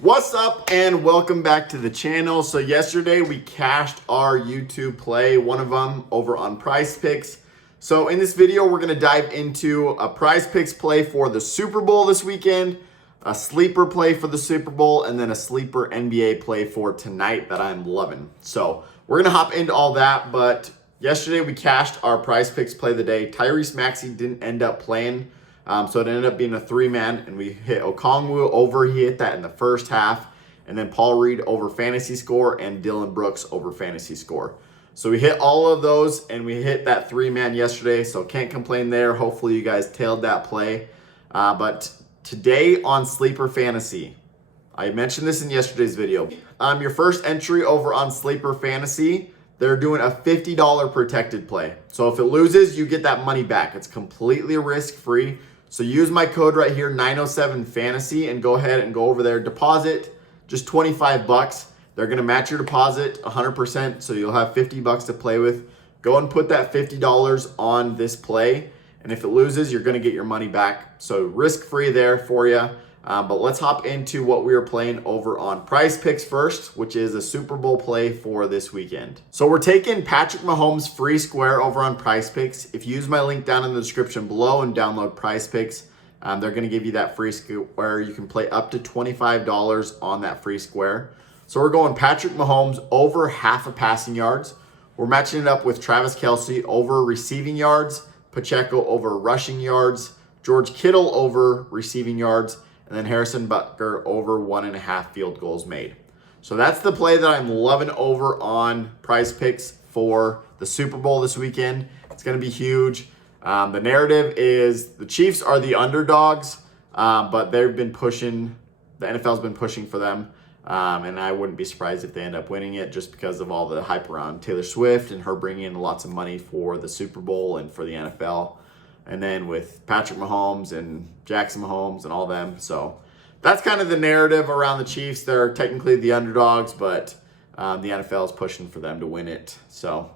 What's up and welcome back to the channel. So yesterday we cashed our YouTube play, one of them over on PrizePicks. So in this video, we're gonna dive into a PrizePicks play for the Super Bowl this weekend, a sleeper play for the Super Bowl, and then a sleeper NBA play for tonight that I'm loving. So we're gonna hop into all that, but yesterday we cashed our PrizePicks play of the day. Tyrese Maxey didn't end up playing. So it ended up being a three-man, and we hit Okongwu over. He hit that in the first half. And then Paul Reed over fantasy score and Dylan Brooks over fantasy score. So we hit all of those, and we hit that three-man yesterday, so can't complain there. Hopefully you guys tailed that play. But today on Sleeper Fantasy, I mentioned this in yesterday's video. Your first entry over on Sleeper Fantasy, they're doing a $50 protected play. So if it loses, you get that money back. It's completely risk-free. So use my code right here, 907fantasy, and go ahead and go over there. Deposit just 25 bucks. They're gonna match your deposit 100%, so you'll have 50 bucks to play with. Go and put that $50 on this play, and if it loses, you're gonna get your money back. So risk-free there for you. But let's hop into what we are playing over on PrizePicks first, which is a Super Bowl play for this weekend. So we're taking Patrick Mahomes free square over on PrizePicks. If you use my link down in the description below and download PrizePicks, they're going to give you that free square. You can play up to $25 on that free square. So we're going Patrick Mahomes over half a passing yards. We're matching it up with Travis Kelce over receiving yards, Pacheco over rushing yards, George Kittle over receiving yards, and then Harrison Butker over 1.5 field goals made. So that's the play that I'm loving over on PrizePicks for the Super Bowl this weekend. It's going to be huge. The narrative is the Chiefs are the underdogs, but they've been pushing, the NFL's been pushing for them. And I wouldn't be surprised if they end up winning it just because of all the hype around Taylor Swift and her bringing in lots of money for the Super Bowl and for the NFL. And then with Patrick Mahomes and Jackson Mahomes and all them. So that's kind of the narrative around the Chiefs. They're technically the underdogs, but the NFL is pushing for them to win it. So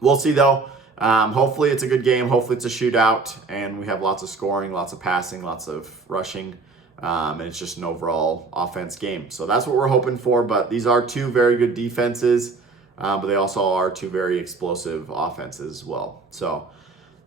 we'll see, though. Hopefully it's a good game. Hopefully it's a shootout. And we have lots of scoring, lots of passing, lots of rushing. And it's just an overall offense game. So that's what we're hoping for. But these are two very good defenses. But they also are two very explosive offenses as well. So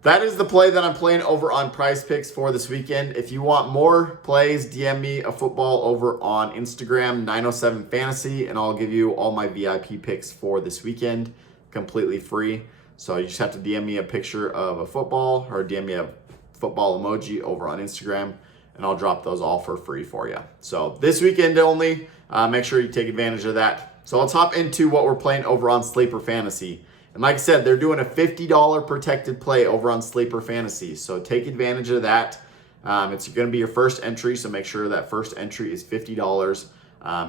that is the play that I'm playing over on PrizePicks for this weekend. If you want more plays, DM me a football over on Instagram, 907fantasy, and I'll give you all my VIP picks for this weekend completely free. So you just have to DM me a picture of a football or DM me a football emoji over on Instagram, and I'll drop those all for free for you. So this weekend only, make sure you take advantage of that. So let's hop into what we're playing over on Sleeper Fantasy. And like I said, they're doing a $50 protected play over on Sleeper Fantasy. So take advantage of that. It's going to be your first entry, so make sure that first entry is $50.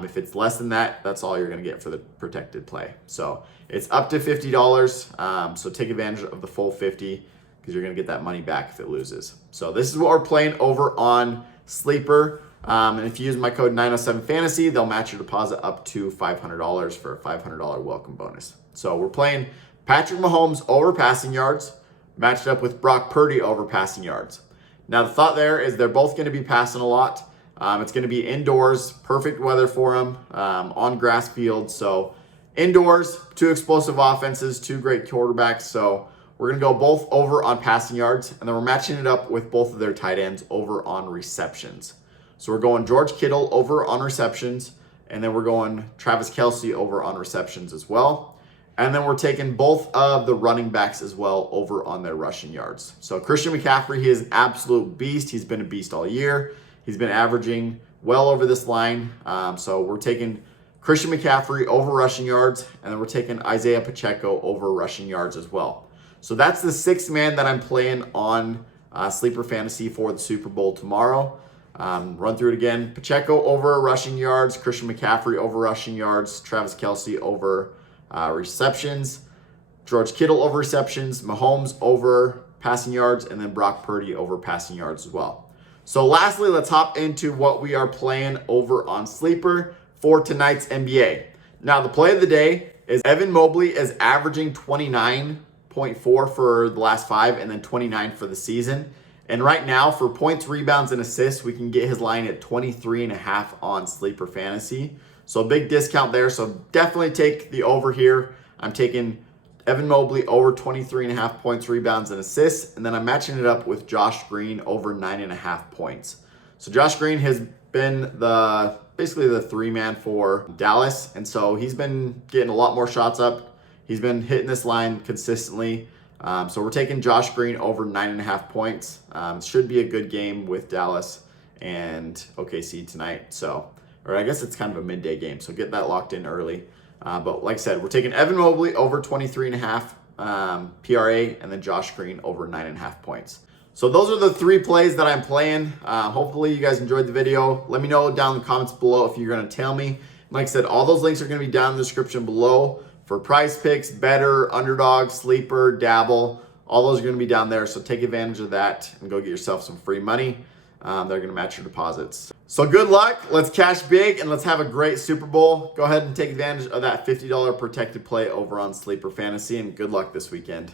If it's less than that, that's all you're going to get for the protected play. So it's up to $50. So take advantage of the full 50 because you're going to get that money back if it loses. So this is what we're playing over on Sleeper. And if you use my code 907fantasy, they'll match your deposit up to $500 for a $500 welcome bonus. So we're playing Patrick Mahomes over passing yards, matched up with Brock Purdy over passing yards. Now, the thought there is they're both going to be passing a lot. It's going to be indoors, perfect weather for them, on grass fields. So indoors, two explosive offenses, two great quarterbacks. So we're going to go both over on passing yards, and then we're matching it up with both of their tight ends over on receptions. So we're going George Kittle over on receptions, and then we're going Travis Kelce over on receptions as well. And then we're taking both of the running backs as well over on their rushing yards. So Christian McCaffrey, he is an absolute beast. He's been a beast all year. He's been averaging well over this line. So we're taking Christian McCaffrey over rushing yards, and then we're taking Isaiah Pacheco over rushing yards as well. So that's the sixth man that I'm playing on Sleeper Fantasy for the Super Bowl tomorrow. Run through it again. Pacheco over rushing yards, Christian McCaffrey over rushing yards, Travis Kelce over receptions, George Kittle over receptions, Mahomes over passing yards, and then Brock Purdy over passing yards as well. So lastly, let's hop into what we are playing over on Sleeper for tonight's NBA. Now, the play of the day is Evan Mobley is averaging 29.4 for the last 5 and then 29 for the season. And right now for points, rebounds, and assists, we can get his line at 23.5 on Sleeper Fantasy. So a big discount there. So definitely take the over here. I'm taking Evan Mobley over 23.5 points, rebounds, and assists. And then I'm matching it up with Josh Green over 9.5 points. So Josh Green has been basically the 3-man for Dallas. And so he's been getting a lot more shots up. He's been hitting this line consistently. So we're taking Josh Green over 9.5 points. Should be a good game with Dallas and OKC tonight. So, or I guess it's kind of a midday game. So get that locked in early. But like I said, we're taking Evan Mobley over 23.5 PRA and then Josh Green over 9.5 points. So those are the 3 plays that I'm playing. Hopefully you guys enjoyed the video. Let me know down in the comments below if you're going to tail me. And like I said, all those links are going to be down in the description below for PrizePicks, BETR, Underdog, Sleeper, Dabble. All those are going to be down there. So take advantage of that and go get yourself some free money. They're going to match your deposits. So good luck. Let's cash big and let's have a great Super Bowl. Go ahead and take advantage of that $50 protected play over on Sleeper Fantasy, and good luck this weekend.